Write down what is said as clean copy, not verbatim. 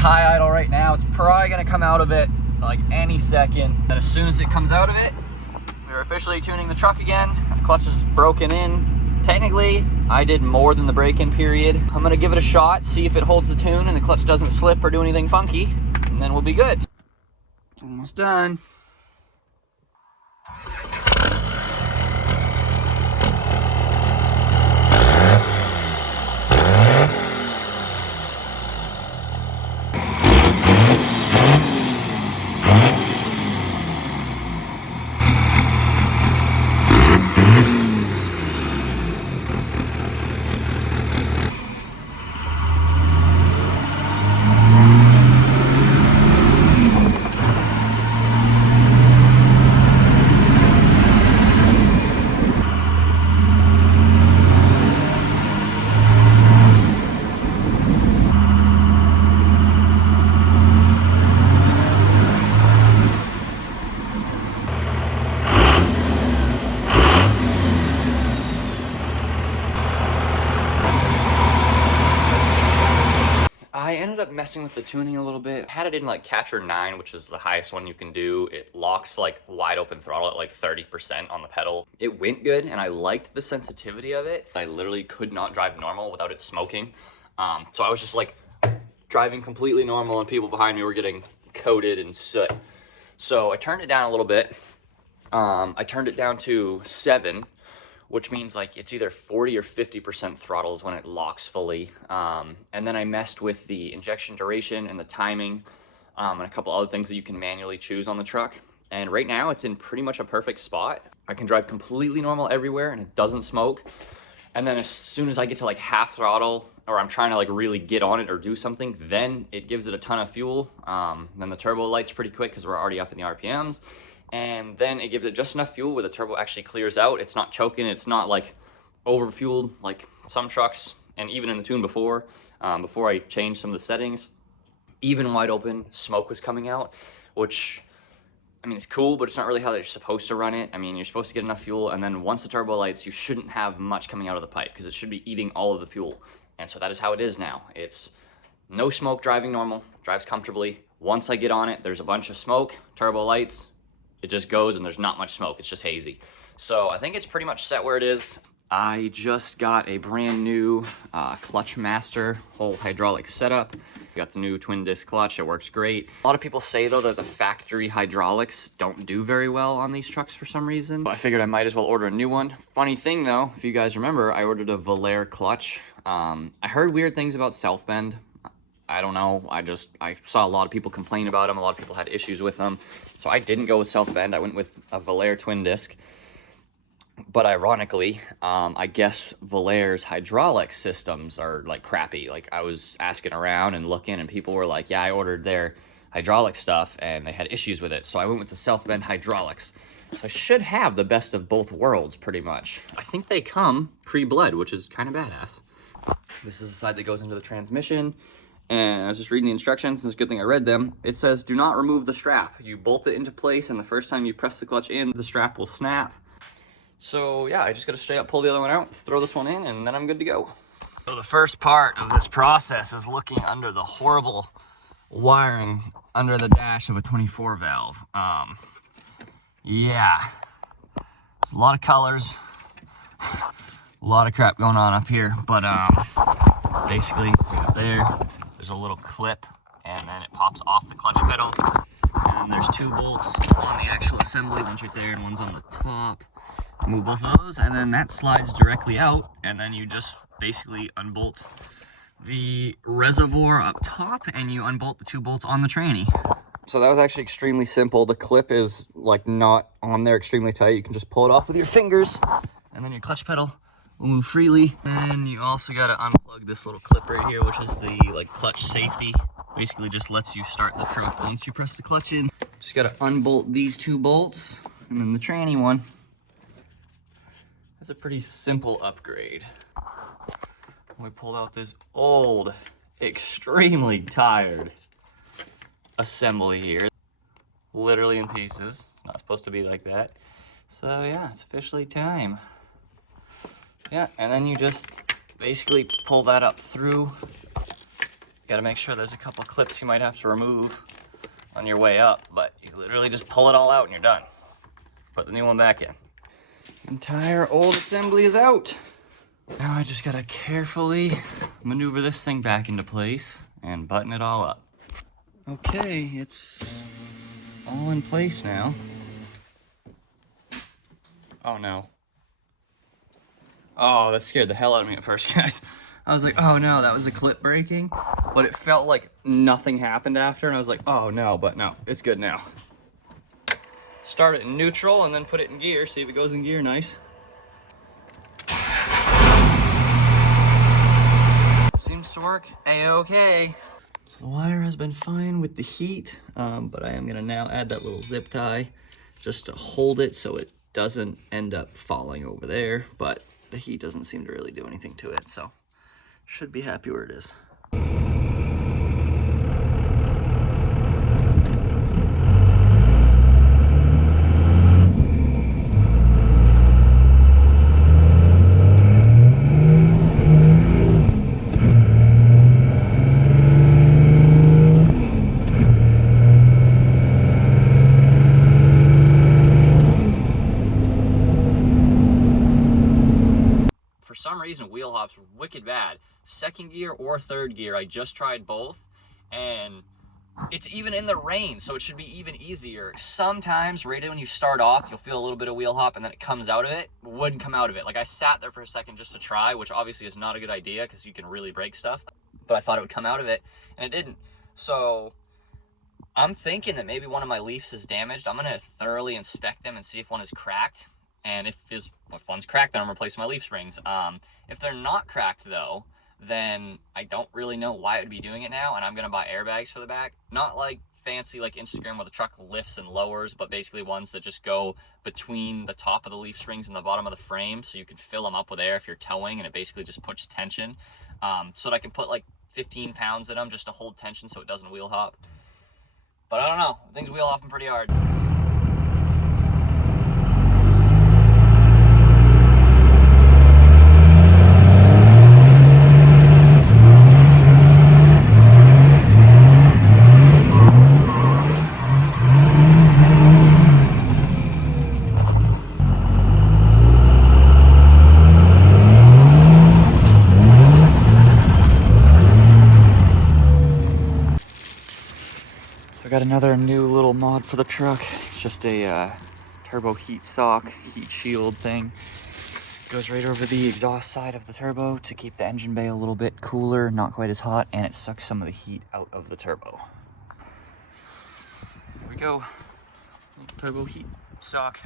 high idle right now. It's probably gonna come out of it like any second. And as soon as it comes out of it, we're officially tuning the truck again. The clutch is broken in. Technically, I did more than the break-in period. I'm gonna give it a shot, see if it holds the tune and the clutch doesn't slip or do anything funky, and then we'll be good. Almost done. I ended up messing with the tuning a little bit. I had it in like catcher 9, which is the highest one you can do. It locks like wide open throttle at like 30% on the pedal. It went good and I liked the sensitivity of it. I literally could not drive normal without it smoking. So I was just like driving completely normal and people behind me were getting coated in soot. So I turned it down a little bit. I turned it down to 7, which means like it's either 40 or 50% throttles when it locks fully. And then I messed with the injection duration and the timing and a couple other things that you can manually choose on the truck. And right now it's in pretty much a perfect spot. I can drive completely normal everywhere and it doesn't smoke. And then as soon as I get to like half throttle or I'm trying to like really get on it or do something, then it gives it a ton of fuel. Then the turbo lights pretty quick because we're already up in the RPMs. And then it gives it just enough fuel where the turbo actually clears out. It's not choking, it's not like over-fueled like some trucks, and even in the tune before I changed some of the settings, even wide open, smoke was coming out, which, I mean, it's cool, but it's not really how they're supposed to run it. I mean, you're supposed to get enough fuel, and then once the turbo lights, you shouldn't have much coming out of the pipe, because it should be eating all of the fuel. And so that is how it is now. It's no smoke, driving normal, drives comfortably. Once I get on it, there's a bunch of smoke, turbo lights, it just goes and there's not much smoke, it's just hazy. So I think it's pretty much set where it is. I just got a brand new clutch master whole hydraulic setup. Got the new twin disc clutch, it works great. A lot of people say though that the factory hydraulics don't do very well on these trucks for some reason. But I figured I might as well order a new one. Funny thing though, if you guys remember, I ordered a Valère clutch. I heard weird things about southbend. I don't know, I saw a lot of people complain about them, a lot of people had issues with them. So I didn't go with southbend, I went with a Valère twin disc. But ironically, I guess Valère's hydraulic systems are like crappy. Like I was asking around and looking and people were like, yeah, I ordered their hydraulic stuff and they had issues with it. So I went with the southbend hydraulics. So I should have the best of both worlds pretty much. I think they come pre-bled, which is kind of badass. This is the side that goes into the transmission. And I was just reading the instructions, and it's a good thing I read them. It says, do not remove the strap. You bolt it into place, and the first time you press the clutch in, the strap will snap. So yeah, I just gotta straight up pull the other one out, throw this one in, and then I'm good to go. So the first part of this process is looking under the horrible wiring under the dash of a 24 valve. Yeah, there's a lot of colors, a lot of crap going on up here, but basically there's a little clip and then it pops off the clutch pedal, and there's 2 bolts on the actual assembly, one's right there and one's on the top. Move both of those and then that slides directly out, and then you just basically unbolt the reservoir up top and you unbolt the 2 bolts on the tranny. So that was actually extremely simple. The clip is like not on there extremely tight. You can just pull it off with your fingers and then your clutch pedal will move freely. Then you also got to unplug this little clip right here, which is the like clutch safety. Basically just lets you start the truck once you press the clutch in. Just got to unbolt these 2 bolts and then the tranny one. That's a pretty simple upgrade. We pulled out this old, extremely tired assembly here. Literally in pieces. It's not supposed to be like that. So yeah, it's officially time. Yeah, and then you just basically pull that up through Gotta make sure there's a couple clips you might have to remove on your way up, but you literally just pull it all out and you're done. Put the new one back in. Entire old assembly is out. Now I just gotta carefully maneuver this thing back into place and button it all up. Okay, it's all in place now. Oh no. Oh, that scared the hell out of me at first, guys. I was like, oh no, that was a clip breaking, but it felt like nothing happened after, and I was like, oh no, but no, it's good now. Start it in neutral and then put it in gear, see if it goes in gear nice. Seems to work a-okay. So the wire has been fine with the heat, but I am gonna now add that little zip tie just to hold it so it doesn't end up falling over there, but the heat doesn't seem to really do anything to it, so should be happy where it is. For some reason, wheel hops were wicked bad. Second gear or third gear, I just tried both, and it's even in the rain, so it should be even easier. Sometimes, right when you start off, you'll feel a little bit of wheel hop, and then it comes out of it. Wouldn't come out of it. Like, I sat there for a second just to try, which obviously is not a good idea, because you can really break stuff, but I thought it would come out of it, and it didn't. So I'm thinking that maybe one of my leafs is damaged. I'm going to thoroughly inspect them and see if one is cracked. And if one's cracked, then I'm replacing my leaf springs. If they're not cracked though, then I don't really know why it would be doing it now, and I'm gonna buy airbags for the back. Not like fancy like Instagram where the truck lifts and lowers, but basically ones that just go between the top of the leaf springs and the bottom of the frame, so you can fill them up with air if you're towing, and it basically just puts tension. So that I can put like 15 pounds in them just to hold tension so it doesn't wheel hop. But I don't know, things wheel hopping pretty hard. I got another new little mod for the truck. It's just a turbo heat sock, heat shield thing. Goes right over the exhaust side of the turbo to keep the engine bay a little bit cooler, not quite as hot, and it sucks some of the heat out of the turbo. Here we go, little turbo heat sock.